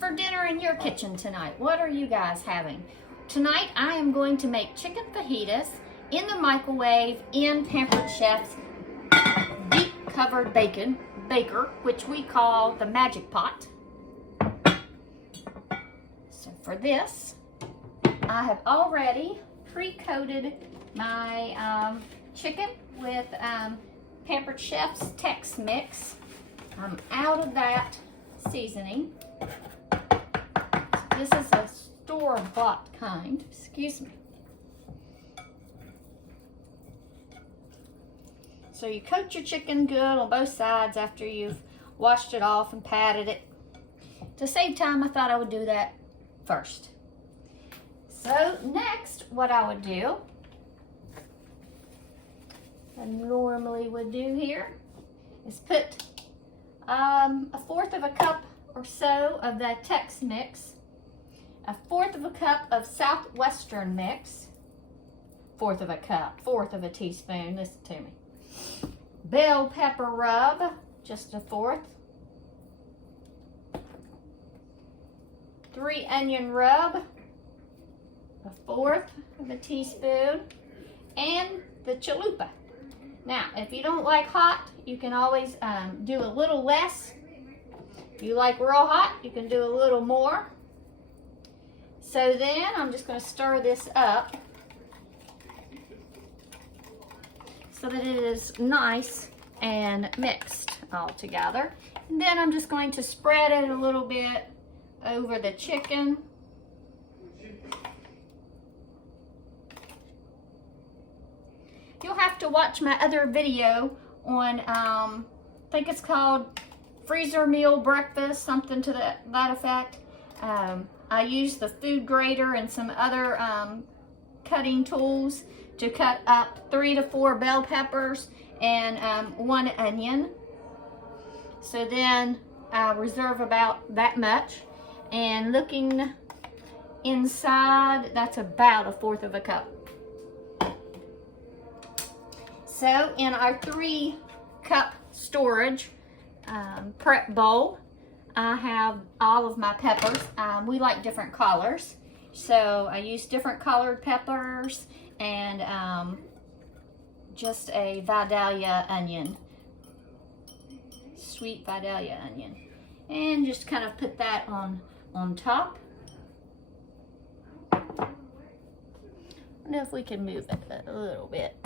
for dinner in your kitchen tonight? What are you guys having? Tonight I am going to make chicken fajitas in the microwave in Pampered Chef's deep covered baker, which we call the magic pot. So for this, I have already pre-coated my chicken with Pampered Chef's Tex Mix. I'm out of that seasoning. This is a store-bought kind. Excuse me. So you coat your chicken good on both sides after you've washed it off and patted it. To save time, I thought I would do that first. So next, what I would do, I normally would do here, is put a fourth of a cup or so of that Tex Mix, a fourth of a cup of Southwestern mix, fourth of a teaspoon, listen to me. Bell pepper rub, just a fourth. 3 onion rub, a fourth of a teaspoon, and the chalupa. Now, if you don't like hot, you can always do a little less. If you like real hot, you can do a little more. So then I'm just going to stir this up so that it is nice and mixed all together. And then I'm just going to spread it a little bit over the chicken. You'll have to watch my other video on, I think it's called freezer meal breakfast, something to that effect. I use the food grater and some other cutting tools to cut up 3 to 4 bell peppers and 1 onion. So then I reserve about that much. And looking inside, that's about a fourth of a cup. So in our 3-cup storage prep bowl, I have all of my peppers. We like different colors, so I use different colored peppers and just a Vidalia onion, sweet Vidalia onion, and just kind of put that on top. I don't know if we can move it a little bit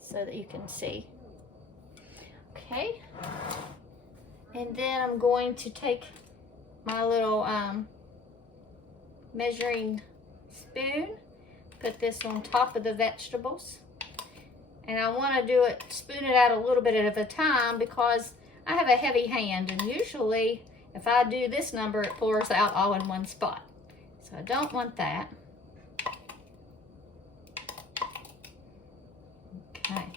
so that you can see. Okay. And then I'm going to take my little measuring spoon, put this on top of the vegetables. And I want to do it, spoon it out a little bit at a time because I have a heavy hand, and usually if I do this number, it pours out all in one spot. So I don't want that. Okay,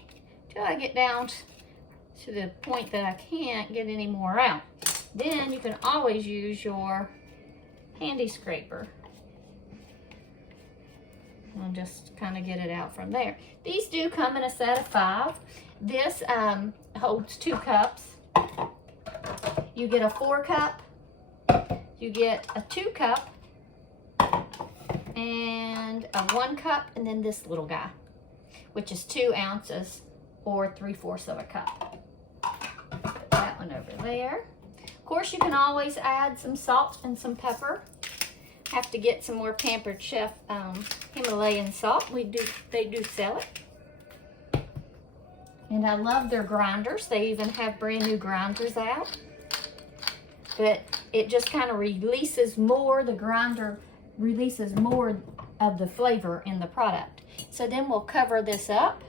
till I get down to the point that I can't get any more out. Then you can always use your handy scraper and just kind of get it out from there. These do come in a set of 5. This holds 2 cups. You get a 4-cup, you get a 2-cup, and a 1-cup, and then this little guy, which is 2 ounces or 3/4 of a cup. Put that one over there. Of course, you can always add some salt and some pepper. Have to get some more Pampered Chef Himalayan salt. They do sell it. And I love their grinders. They even have brand new grinders out. But it just kind of releases more, the grinder releases more of the flavor in the product. So then we'll cover this up.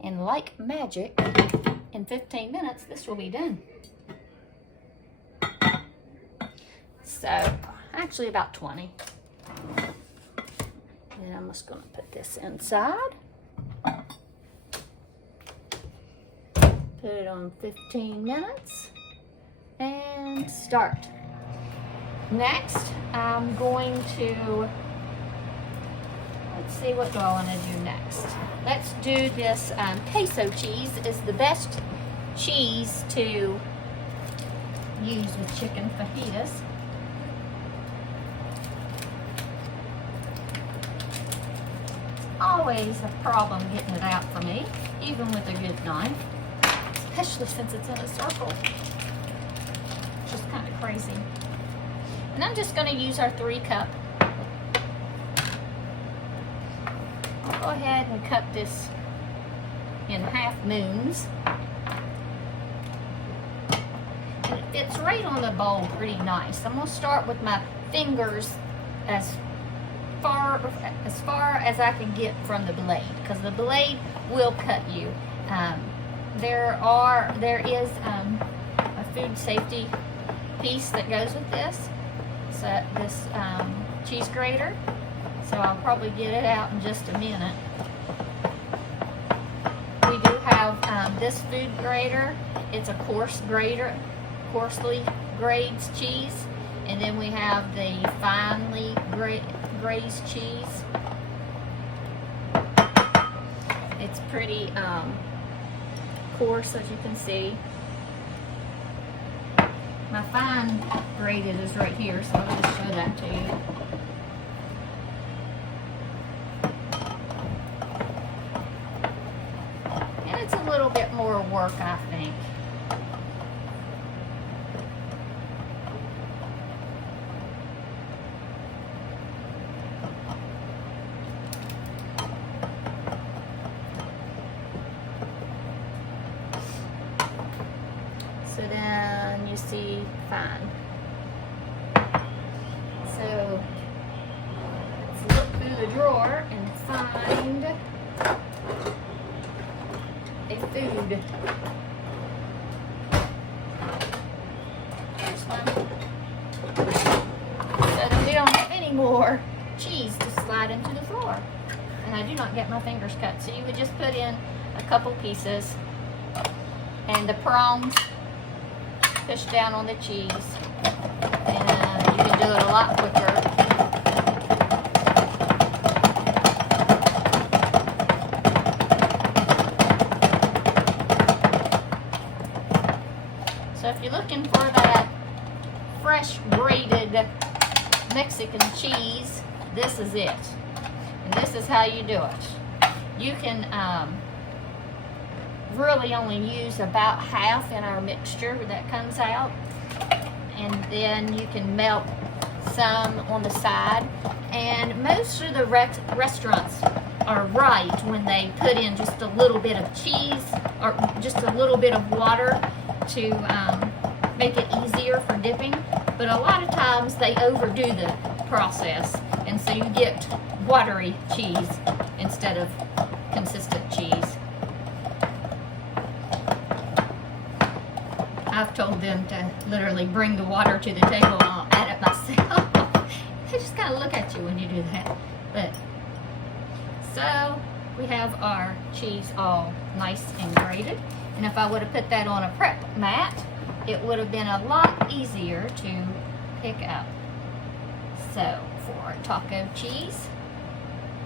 And like magic, in 15 minutes, this will be done. So, actually about 20. And I'm just going to put this inside. Put it on 15 minutes. And start. Next, I'm going to, let's see, what do I want to do next? Let's do this queso cheese. Is the best cheese to use with chicken fajitas. Always a problem getting it out for me, even with a good knife, especially since it's in a circle. Which is kind of crazy. And I'm just going to use our 3 cup. I'll go ahead and cut this in half moons. And it fits right on the bowl pretty nice. I'm going to start with my fingers as far as I can get from the blade, because the blade will cut you. There is a food safety piece that goes with this. So this cheese grater. So I'll probably get it out in just a minute. We do have this food grater. It's a coarsely grades cheese, and then we have the finely grazed cheese. It's pretty coarse, as you can see. My fine grated is right here, so I'll just show that to you. And it's a little bit more work, I think. So then you see fine. So let's look through the drawer and find a food. Here's one. So that we don't have any more cheese to slide into the floor. And I do not get my fingers cut. So you would just put in a couple pieces, and the prongs push down on the cheese, and you can do it a lot quicker. So if you're looking for that fresh grated Mexican cheese, this is it. And this is how you do it. You can really only use about half in our mixture that comes out, and then you can melt some on the side. And most of the restaurants are right when they put in just a little bit of cheese or just a little bit of water to make it easier for dipping, but a lot of times they overdo the process, and so you get watery cheese instead of consistent cheese. I've told them to literally bring the water to the table and I'll add it myself. They just kind of look at you when you do that. But so we have our cheese all nice and grated. And if I would have put that on a prep mat, it would have been a lot easier to pick up. So for taco cheese,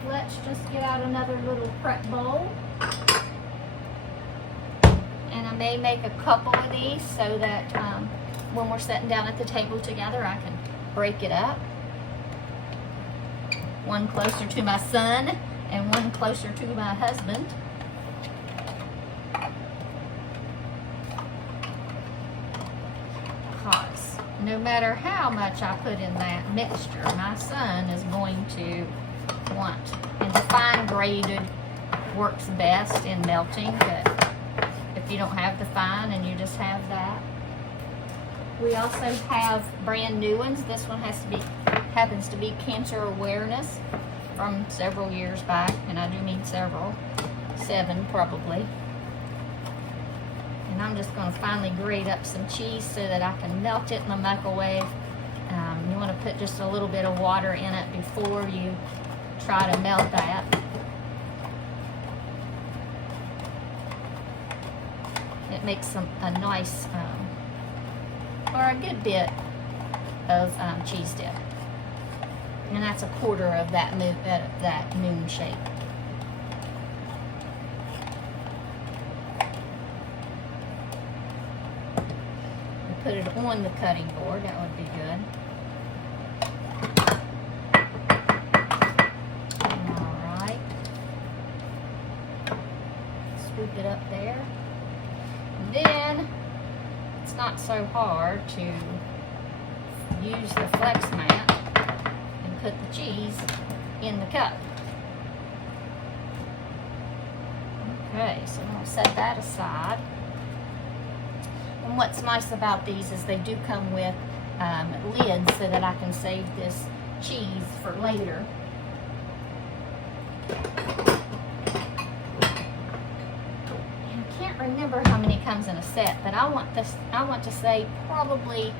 let's just get out another little prep bowl. And I may make a couple of these so that when we're sitting down at the table together, I can break it up. One closer to my son and one closer to my husband. Because no matter how much I put in that mixture, my son is going to want. And the fine grated works best in melting, but if you don't have the fine and you just have that. We also have brand new ones. This one happens to be Cancer Awareness from several years back, and I do mean several, 7 probably. And I'm just going to finally grate up some cheese so that I can melt it in the microwave. You want to put just a little bit of water in it before you try to melt that. It makes a nice, or a good bit of cheese dip. And that's a quarter of that moon shape. We put it on the cutting board. That would be good. Alright. Swoop it up there. And then, it's not so hard to use the flex mat and put the cheese in the cup. Okay, so I'm going to set that aside. And what's nice about these is they do come with lids so that I can save this cheese for later. And I can't remember how many comes in a set, but I want to say probably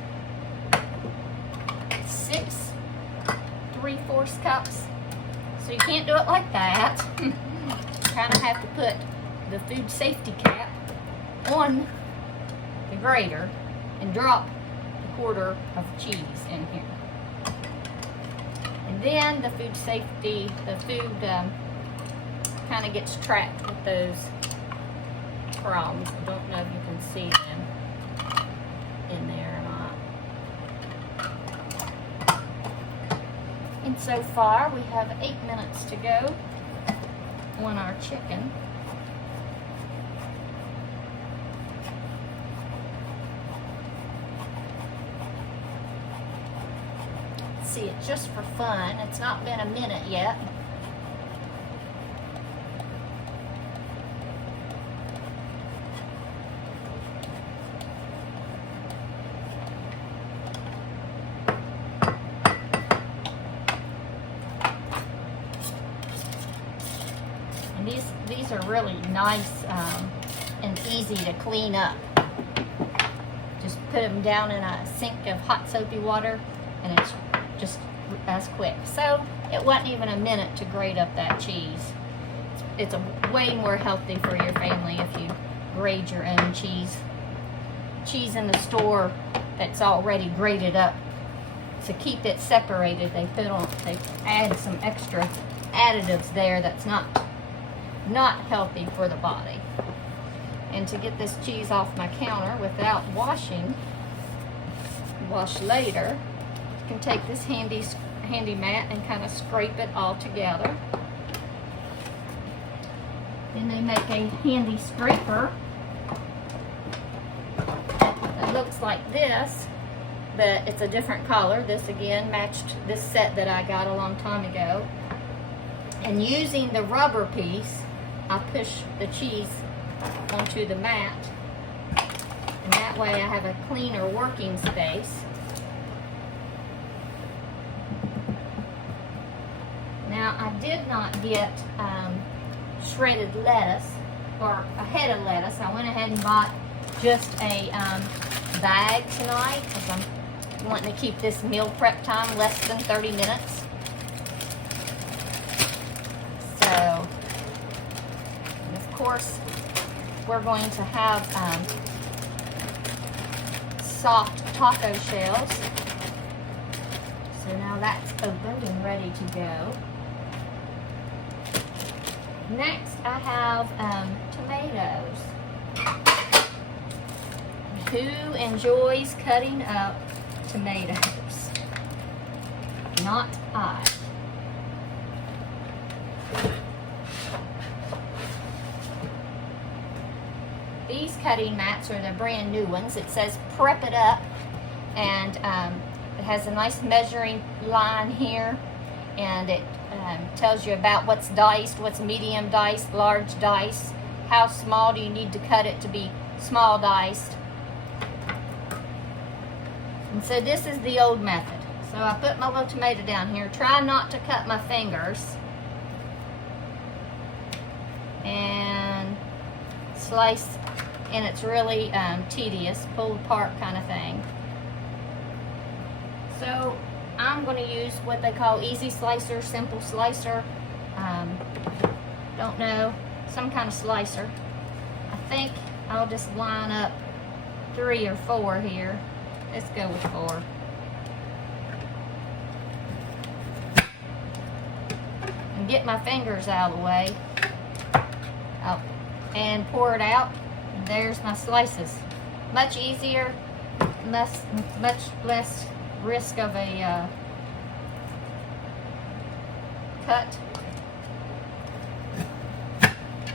6 3/4 cups. So you can't do it like that. You kind of have to put the food safety cap on the grater and drop a quarter of cheese in here. And then the food kind of gets trapped with those crumbs. I don't know if you can see them in there or not. And so far we have 8 minutes to go on our chicken. See it just for fun. It's not been a minute yet. And these are really nice and easy to clean up. Just put them down in a sink of hot soapy water and it's just as quick. So it wasn't even a minute to grate up that cheese. It's way more healthy for your family if you grate your own cheese. Cheese in the store that's already grated up. To keep it separated, they add some extra additives there that's not healthy for the body. And to get this cheese off my counter without washing, wash later, you can take this handy mat and kind of scrape it all together. Then they make a handy scraper that looks like this, but it's a different color. This again matched this set that I got a long time ago. And using the rubber piece, I push the cheese onto the mat, and that way I have a cleaner working space. Now I did not get shredded lettuce or a head of lettuce. I went ahead and bought just a bag tonight because I'm wanting to keep this meal prep time less than 30 minutes. So, and of course, we're going to have soft taco shells. So now that's opened and ready to go. Next, I have tomatoes. Who enjoys cutting up tomatoes? Not I. These cutting mats are the brand new ones. It says prep it up, and it has a nice measuring line here, and it tells you about what's diced, what's medium diced, large diced, how small do you need to cut it to be small diced. And so this is the old method. So I put my little tomato down here. Try not to cut my fingers. And slice, and it's really tedious, pull apart kind of thing. So I'm going to use what they call easy slicer, simple slicer, don't know, some kind of slicer. I think I'll just line up 3 or 4 here. Let's go with 4. And get my fingers out of the way. Oh, and pour it out. And there's my slices. Much easier, much less risk of a cut.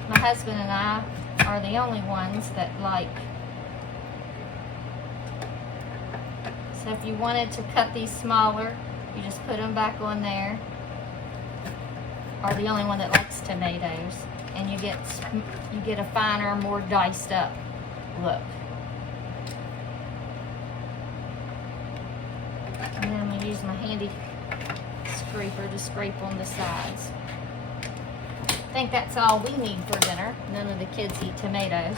My husband and I are the only ones that like. So if you wanted to cut these smaller, you just put them back on there. Are the only one that likes tomatoes, and you get a finer, more diced up look. And then I'm going to use my handy scraper to scrape on the sides. I think that's all we need for dinner. None of the kids eat tomatoes.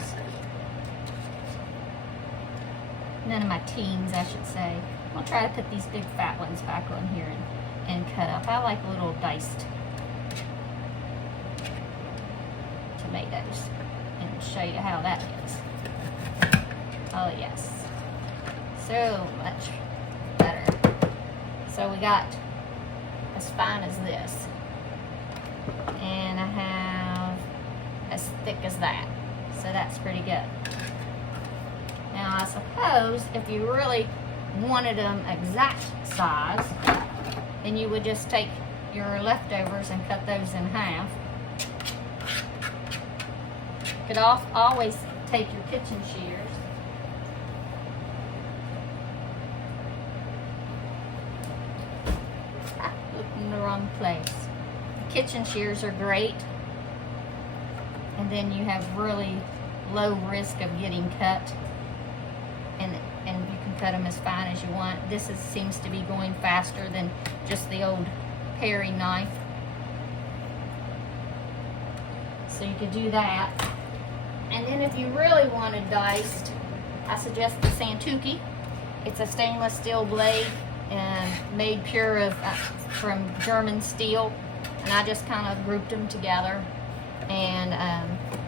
None of my teens, I should say. I'll try to put these big fat ones back on here and cut up. I like little diced tomatoes, and show you how that is. Oh yes, so much better. So we got as fine as this, and I have as thick as that, so that's pretty good. Now I suppose if you really wanted them exact size, then you would just take your leftovers and cut those in half. You could always take your kitchen shears looked in the wrong place. The kitchen shears are great, and then you have really low risk of getting cut, and you can cut them as fine as you want. This seems to be going faster than just the old paring knife, so you could do that. And then if you really wanted diced, I suggest the Santuki. It's a stainless steel blade and made pure of from German steel, and I just kind of grouped them together, and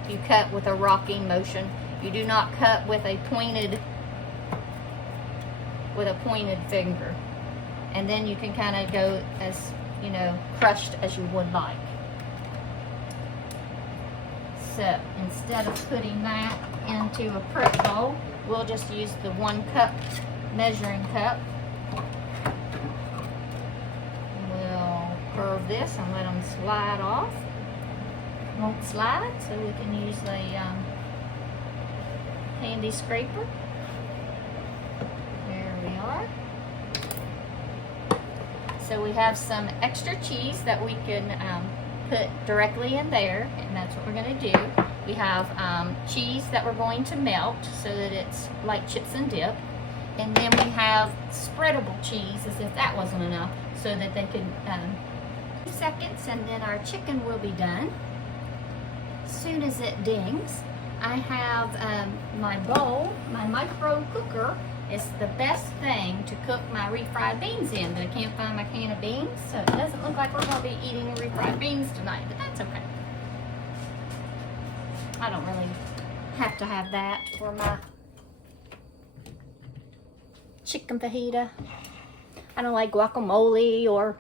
you cut with a rocking motion. You do not cut with a pointed finger, and then you can kind of go as, you know, crushed as you would like. So instead of putting that into a prep bowl, we'll just use the 1 cup measuring cup. We'll curve this and let them slide off. Won't slide, so we can use the handy scraper. There we are. So we have some extra cheese that we can put directly in there, and that's what we're going to do. We have cheese that we're going to melt so that it's like chips and dip, and then we have spreadable cheese, as if that wasn't enough, so that they could 2 seconds, and then our chicken will be done. As soon as it dings, I have my bowl. My micro cooker is the best thing to cook my refried beans in, but I can't find my can of beans, so it doesn't look like we're going to be eating refried beans tonight, but that's okay. I don't really have to have that for my chicken fajita. I don't like guacamole or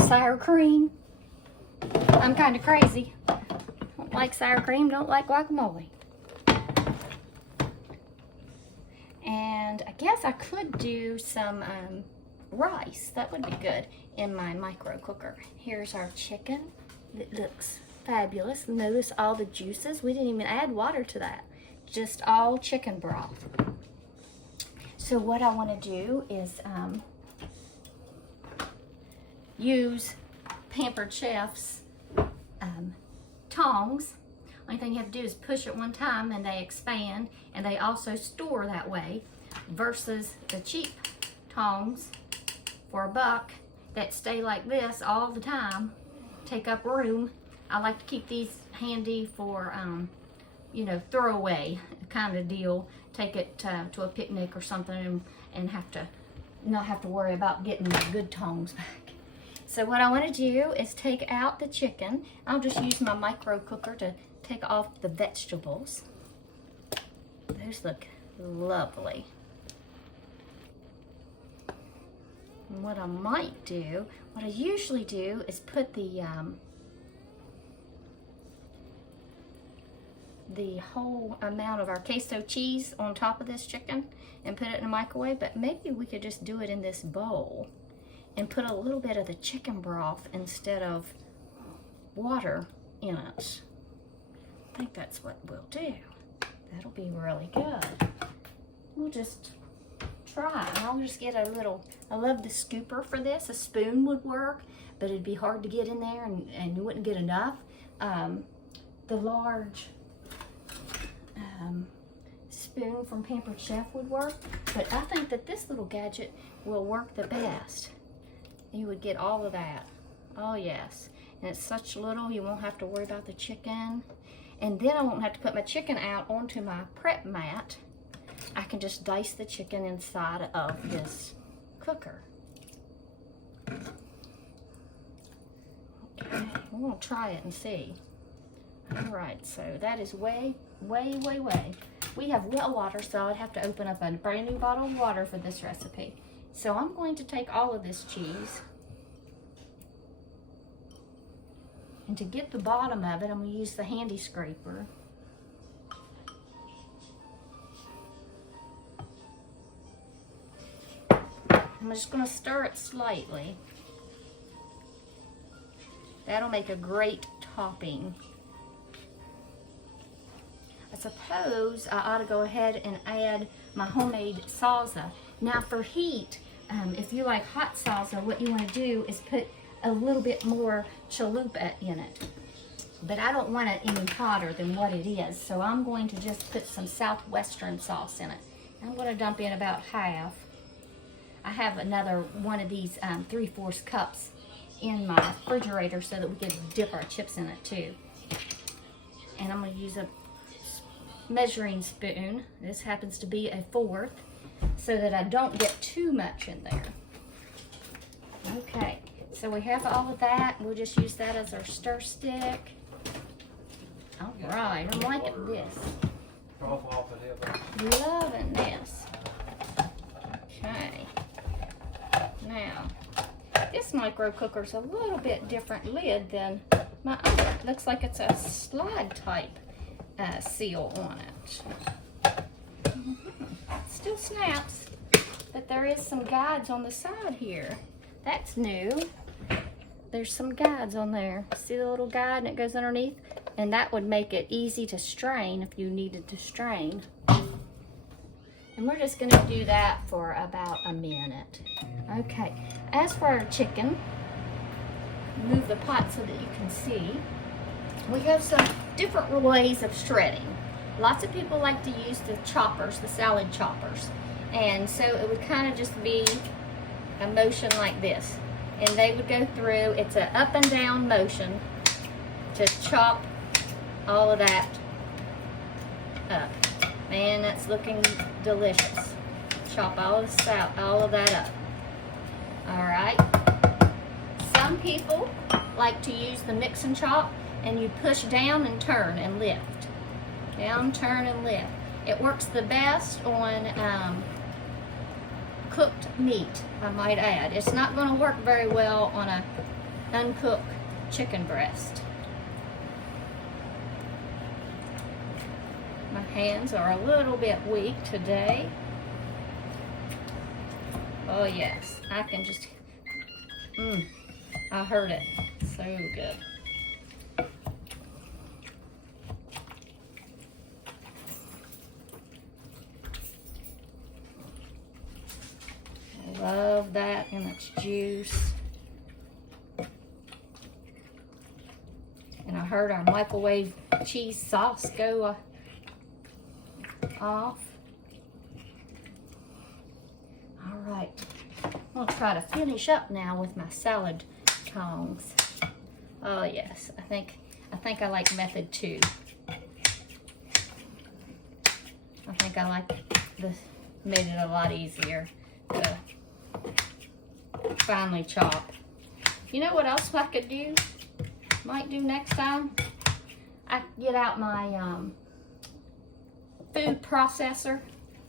sour cream. I'm kind of crazy. Don't like sour cream, don't like guacamole. And I guess I could do some rice. That would be good in my micro cooker. Here's our chicken. It looks fabulous. Notice all the juices. We didn't even add water to that. Just all chicken broth. So what I want to do is use Pampered Chef's tongs. Only thing you have to do is push it one time and they expand, and they also store that way, versus the cheap tongs for $1 that stay like this all the time, take up room. I like to keep these handy for you know, throwaway kind of deal. Take it to a picnic or something, and not have to worry about getting the good tongs back. So what I want to do is take out the chicken. I'll just use my micro cooker to take off the vegetables. Those look lovely. And what I might do, what I usually do, is put the the whole amount of our queso cheese on top of this chicken and put it in the microwave, but maybe we could just do it in this bowl and put a little bit of the chicken broth instead of water in it. I think that's what we'll do. That'll be really good. We'll just try. I'll just get a little, I love the scooper for this. A spoon would work, but it'd be hard to get in there and you wouldn't get enough. The large spoon from Pampered Chef would work, but I think that this little gadget will work the best. You would get all of that. Oh yes. And it's such little, you won't have to worry about the chicken. And then I won't have to put my chicken out onto my prep mat. I can just dice the chicken inside of this cooker. Okay, we're gonna try it and see. All right, so that is way. We have well water, so I'd have to open up a brand new bottle of water for this recipe. So I'm going to take all of this cheese. And to get the bottom of it, I'm going to use the handy scraper. I'm just going to stir it slightly. That'll make a great topping. I suppose I ought to go ahead and add my homemade salsa. Now for heat, if you like hot salsa, what you want to do is put a little bit more chalupa in it. But I don't want it any hotter than what it is, so I'm going to just put some southwestern sauce in it. I'm going to dump in about half. I have another one of these 3/4 cups in my refrigerator so that we can dip our chips in it too. And I'm going to use a measuring spoon. This happens to be a 1/4, so that I don't get too much in there. Okay, so we have all of that. We'll just use that as our stir stick. All right, I'm liking this. Loving this. Okay. Now, this micro cooker's a little bit different lid than my other. Looks like it's a slide type seal on it. Still snaps, but there is some guides on the side here. That's new. There's some guides on there. See the little guide and it goes underneath? And that would make it easy to strain if you needed to strain. And we're just gonna do that for about a minute. Okay, as for our chicken, move the pot so that you can see. We have some different ways of shredding. Lots of people like to use the choppers, the salad choppers. And so it would kind of just be a motion like this. And they would go through, it's an up and down motion to chop all of that up. Man, that's looking delicious. Chop all of that up. All right. Some people like to use the mix and chop, and you push down and turn and lift. Down, turn, and lift. It works the best on cooked meat, I might add. It's not going to work very well on a uncooked chicken breast. My hands are a little bit weak today. Oh yes, I can just, I heard it. So good. I love that in its juice. And I heard our microwave cheese sauce go off. All right, I'm gonna try to finish up now with my salad tongs. Oh yes, I think I like method 2. I think I like this, made it a lot easier to finely chop. You know what else I could do? Might do next time? I get out my food processor.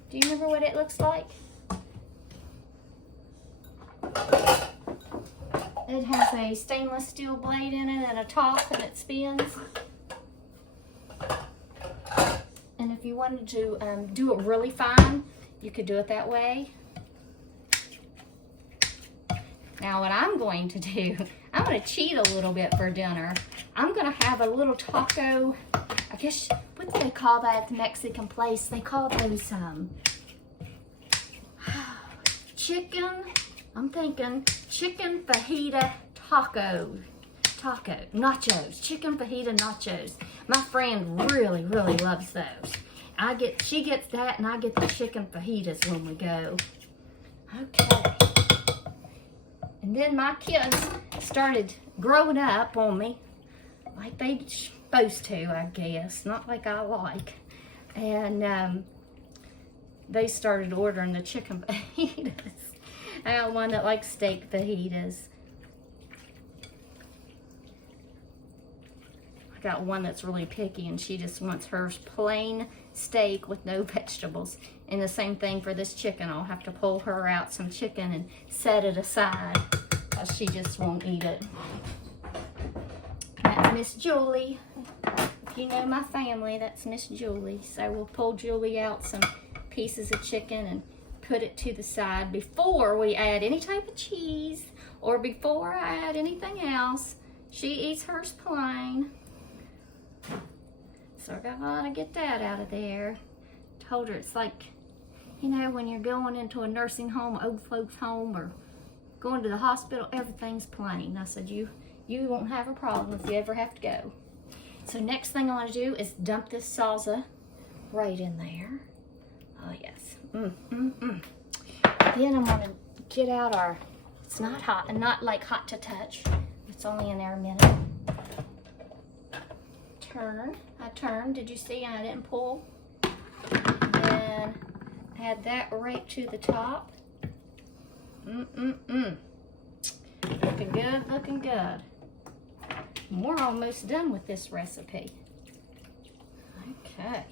Do you remember what it looks like? It has a stainless steel blade in it and a top, and it spins. if you wanted to do it really fine, you could do it that way. Now what I'm going to do, I'm going to cheat a little bit for dinner. I'm going to have a little taco, I guess, what do they call that at the Mexican place? They call those chicken, I'm thinking chicken fajita nachos, chicken fajita nachos. My friend really, really loves those. She gets that and I get the chicken fajitas when we go. Okay. And then my kids started growing up on me, like they supposed to, I guess, not like I like. And they started ordering the chicken fajitas. I got one that likes steak fajitas. I got one that's really picky and she just wants hers plain steak with no vegetables. And the same thing for this chicken. I'll have to pull her out some chicken and set it aside because she just won't eat it. That's Miss Julie. If you know my family, that's Miss Julie. So we'll pull Julie out some pieces of chicken and put it to the side before we add any type of cheese or before I add anything else. She eats hers plain. So I gotta get that out of there. Told her it's like, you know, when you're going into a nursing home, old folks home, or going to the hospital, everything's plain. I said, you won't have a problem if you ever have to go. So next thing I want to do is dump this salsa right in there. Oh yes. Then I'm going to get out our, it's not hot, and not like hot to touch. It's only in there a minute. I turned, did you see I didn't pull? And add that right to the top. Looking good, looking good. And we're almost done with this recipe. Okay.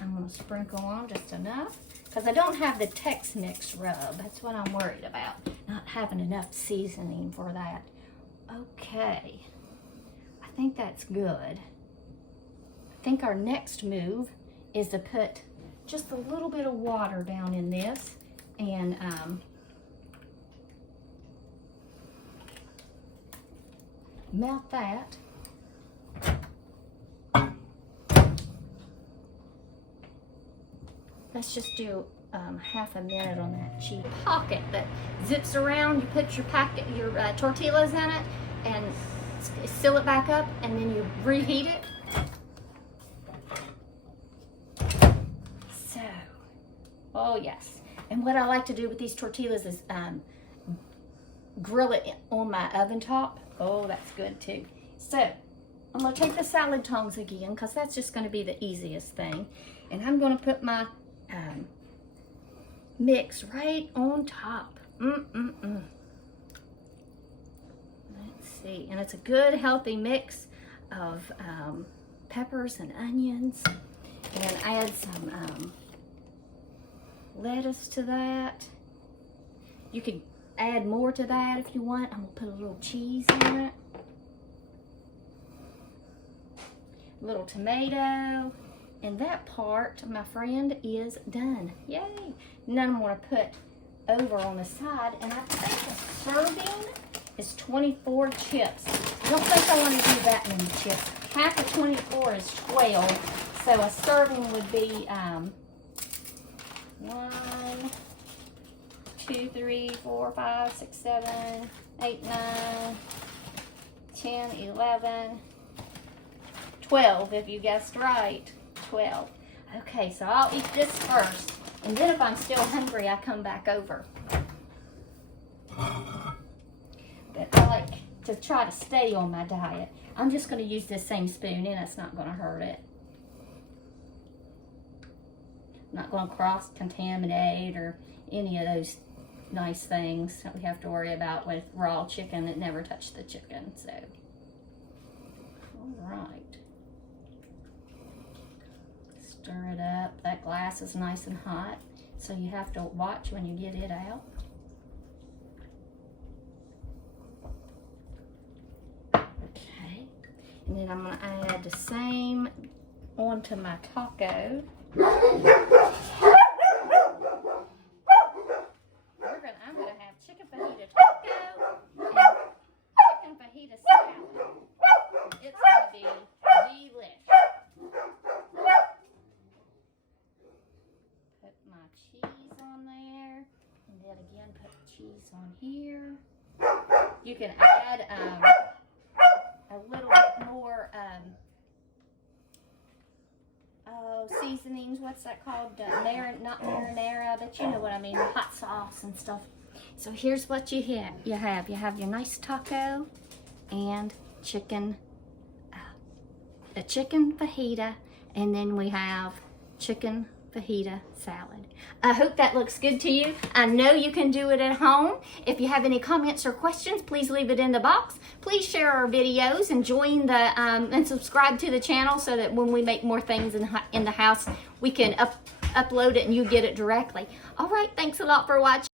I'm going to sprinkle on just enough because I don't have the Tex-Mex rub. That's what I'm worried about. Not having enough seasoning for that. Okay. I think that's good. I think our next move is to put just a little bit of water down in this and melt that. Let's just do half a minute on that cheap pocket that zips around. You put your tortillas in it and seal it back up, and then you reheat it. So, oh yes. And what I like to do with these tortillas is grill it on my oven top. Oh, that's good too. So, I'm going to take the salad tongs again because that's just going to be the easiest thing. And I'm going to put my mix right on top. Let's see. And it's a good, healthy mix of peppers and onions. And add some lettuce to that. You could add more to that if you want. I'm going to put a little cheese in it. A little tomato. And that part, my friend, is done. Yay! And then I'm going to put over on the side. And I think the serving is 24 chips. I don't think I want to do that many chips. Half of 24 is 12. So a serving would be 1, 2, 3, 4, 5, 6, 7, 8, 9, 10, 11, 12 if you guessed right. 12. Okay, so I'll eat this first. And then if I'm still hungry, I come back over. But I like to try to stay on my diet. I'm just going to use this same spoon and it's not going to hurt it. I'm not going to cross-contaminate or any of those nice things that we have to worry about with raw chicken that never touch the chicken. So, all right. Stir it up. That glass is nice and hot, so you have to watch when you get it out. Okay. And then I'm going to add the same onto my taco. I'm gonna have chicken fajita taco and chicken fajita salad. It's gonna be delish. Put my cheese on there, and then again put cheese on here. You can add a little bit more seasonings. What's that called? Not marinara, but you know what I mean. Hot sauce and stuff. So here's what you have. You have your nice taco and chicken, a chicken fajita, and then we have chicken fajita salad. I hope that looks good to you. I know you can do it at home. If you have any comments or questions, please leave it in the box. Please share our videos and join the and subscribe to the channel so that when we make more things in the house, we can upload it and you get it directly. All right, thanks a lot for watching.